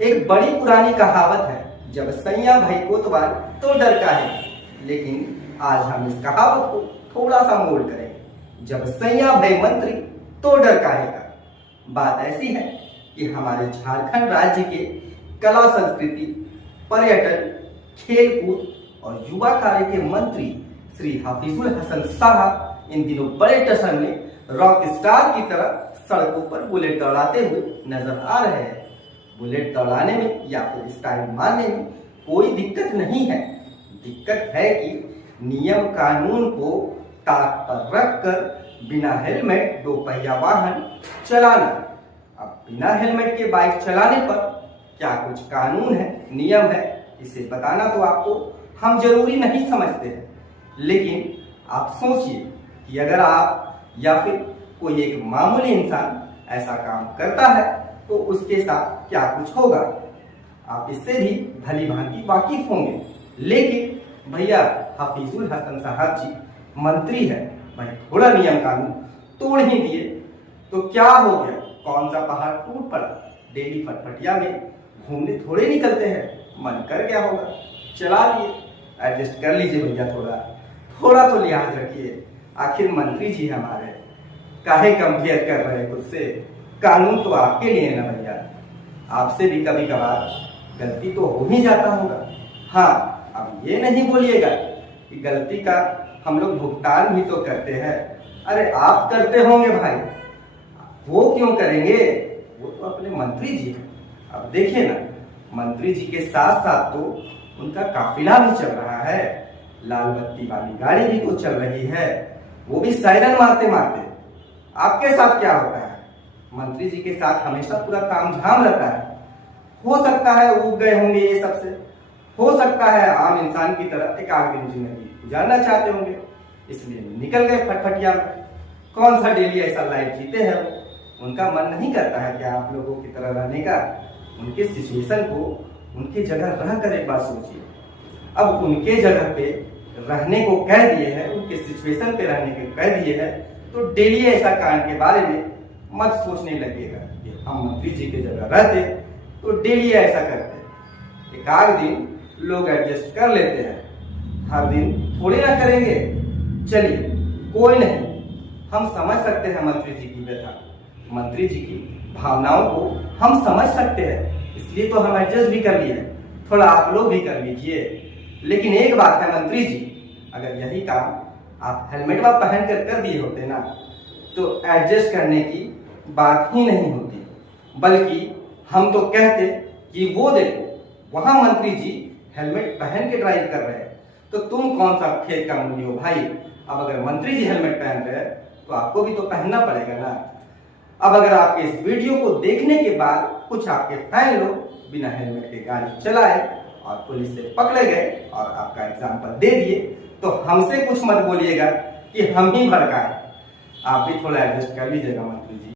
एक बड़ी पुरानी कहावत है, जब सैया भाई कोतवाल तो डर का है। लेकिन आज हम इस कहावत को थोड़ा सा मोड़ करेंगे, जब सैया भाई मंत्री तो डर काहे का। बात ऐसी है कि हमारे झारखंड राज्य के कला संस्कृति, पर्यटन, खेलकूद और युवा कार्य के मंत्री श्री हफीजुल हसन साहब इन दिनों बड़े टशन में रॉक स्टार की तरह सड़कों पर बुलेट दौड़ाते हुए नजर आ रहे हैं। बुलेट दौड़ाने में या फिर स्टाइल मारने में कोई दिक्कत नहीं है। दिक्कत है कि नियम कानून को ताक पर रखकर बिना हेलमेट दो पहिया वाहन चलाना। अब बिना हेलमेट के बाइक चलाने पर क्या कुछ कानून है, नियम है, इसे बताना तो आपको हम जरूरी नहीं समझते हैं। लेकिन आप सोचिए कि अगर आप या फिर कोई एक मामूली इंसान ऐसा काम करता है तो उसके साथ क्या कुछ होगा। आप इससे भी भली भांति वाकिफ होंगे। लेकिन भैया हफीजुल हसन साहब जी मंत्री है, भाई थोड़ा नियम कानून तोड़ ही दिए तो क्या हो गया, कौन सा पहाड़ टूट पड़ा। डेली फटफटिया में घूमने थोड़े निकलते हैं, मन कर गया होगा, चला लिए, एडजस्ट कर लीजिए भैया, थोड़ा तो लिहाज रखिए। आखिर मंत्री जी हमारे, काहे कंपेयर कर रहे हैं खुद से। कानून तो आपके लिए है ना भैया। आपसे भी कभी कभार गलती तो हो ही जाता होगा। हाँ, अब ये नहीं बोलिएगा कि गलती का हम लोग भुगतान भी तो करते हैं। अरे आप करते होंगे भाई, वो क्यों करेंगे, वो तो अपने मंत्री जी हैं। अब देखिए ना, मंत्री जी के साथ साथ तो उनका काफिला भी चल रहा है। लाल बत्ती वाली गाड़ी भी तो चल रही है, वो भी सायरन मारते मारते। आपके साथ क्या होता है, मंत्री जी के साथ हमेशा पूरा काम झाम रहता है। हो सकता है उब गए होंगे ये सबसे, हो सकता है आम इंसान की तरह एक आगे जिंदगी गुजारना चाहते होंगे, इसलिए निकल गए फटफटिया में। कौन सा डेली ऐसा लाइफ जीते हैं वो, उनका मन नहीं करता है कि आप लोगों की तरह रहने का। उनके सिचुएशन को उनकी जगह रह कर एक बार सोचिए। अब उनके जगह पे रहने को कह दिए हैं, उनके सिचुएशन पे रहने को कह दिए हैं, तो डेली ऐसा कांड के बारे में मत सोचने लगेगा कि हम मंत्री जी की जगह रहते तो डेली ऐसा करते। एक आध दिन लोग एडजस्ट कर लेते हैं, हर दिन थोड़ी ना करेंगे। चलिए कोई नहीं, हम समझ सकते हैं मंत्री जी की व्यथा, मंत्री जी की भावनाओं को हम समझ सकते हैं, इसलिए तो हम एडजस्ट भी कर लिए। थोड़ा आप लोग भी कर लीजिए। लेकिन एक बात है मंत्री जी, अगर यही काम आप हेलमेट पहन कर दिए होते ना तो एडजस्ट करने की बात ही नहीं होती, बल्कि हम तो कहते कि वो देखो वहां मंत्री जी हेलमेट पहन के ड्राइव कर रहे हैं, तो तुम कौन सा खेत का मूली हो भाई। अब अगर मंत्री जी हेलमेट पहन रहे हैं तो आपको भी तो पहनना पड़ेगा ना। अब अगर आपके इस वीडियो को देखने के बाद कुछ आपके फैन लोग बिना हेलमेट के गाड़ी चलाए और पुलिस से पकड़े गए और आपका एग्जाम्पल दे दिए, तो हमसे कुछ मत बोलिएगा कि हम ही भड़काए। आप भी थोड़ा एडजस्ट कर लीजिएगा मंत्री जी।